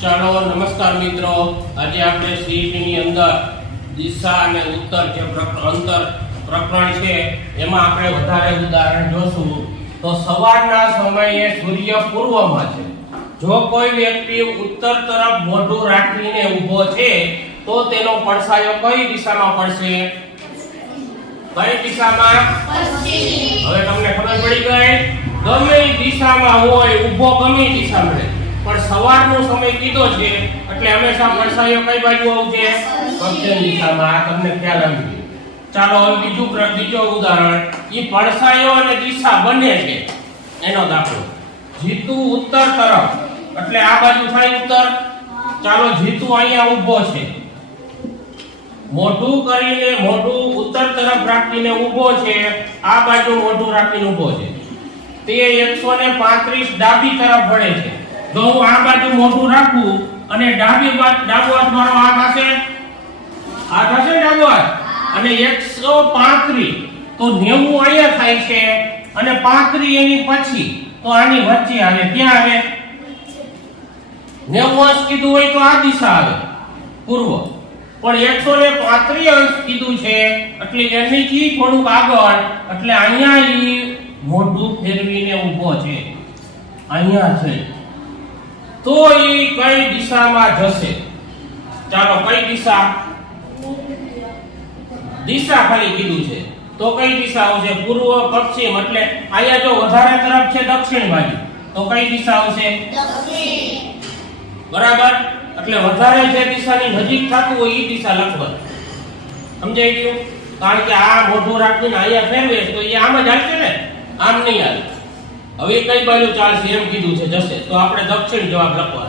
ચાલો નમસ્કાર મિત્રો. આજે આપણે સીઈટી ની અંદર દિશા અને ઉત્તર જે અંતર પ્રકરણ છે એમાં આપણે વધારે ઉદાહરણ જોશું. તો સવારના સમયે સૂર્ય પૂર્વમાં છે. જો કોઈ વ્યક્તિ ઉત્તર તરફ મોઢું રાખીને ઊભો છે તો તેનો પડછાયો કઈ દિશામાં પડશે? કઈ દિશામાં? હવે તમને ખબર પડી ગઈ? ગમે દિશામાં હોય ઊભો ગમે દિશામાં દિશા મળે. પણ સવારનો સમય કીધો છે, એટલે હંમેશા પડછાયો કઈ બાજુ આવશે પશ્ચિમ દિશામાં આ તમને ખ્યાલ આવી ચાલો હવે બીજું બીજો ઉદાહરણ. ઈ પડછાયો અને દિશા બંને છે. એનો દાખલો. જીતુ ઉત્તર તરફ. એટલે આ બાજુ થાય ઉત્તર. ચાલો જીતુ અહીંયા ઊભો છે. મોઢું કરીને મોઢું ઉત્તર તરફ રાખીને ઊભો છે. આ બાજુ મોઢું રાખીને ઊભો છે. તે 135 ડાબી તરફ વળે છે. જો હું આ બાજુ મોઢું રાખું અને ડાબી બાજુ ડાબો હાથ મારો આ થશે આ થશે ડાબો હાથ? અને 135 તો 90 અહીંયા થાય છે અને 35 એની પછી તો આની વચ્ચે આવે. ક્યાં આવે? 90 અંશ કીધું હોય તો આ દિશા આવે. પૂર્વ. પણ એકસો ને પાંત્રીસ અંશ કીધું છે એટલે એનીથી થોડુંક આગળ. એટલે અહીંયા મોઢું ફેરવીને ઊભો છે. અહીંયા છે. તો એ કઈ દિશામાં જશે? ચાલો, કઈ દિશા? દિશા ખાલી કીધું છે. તો કઈ દિશા આવશે? પૂર્વ, પશ્ચિમ, એટલે અહીંયા જો વધારે તરફ છે દક્ષિણ બાજુ તો કઈ દિશા આવશે? બરાબર? એટલે વધારે જે દિશાની નજીક થતું હોય એ દિશા લખવાની. સમજાઈ ગયું? કારણ કે આ મોઢું રાખીને અહીંયા ફેરવે તો એ આમ જ હાલશે ને? આમ નહીં હાલે. હવે કઈ બાજુ ચાલશે એમ કીધું છે જશે. તો આપણે દક્ષિણ જવાબ લખવાનો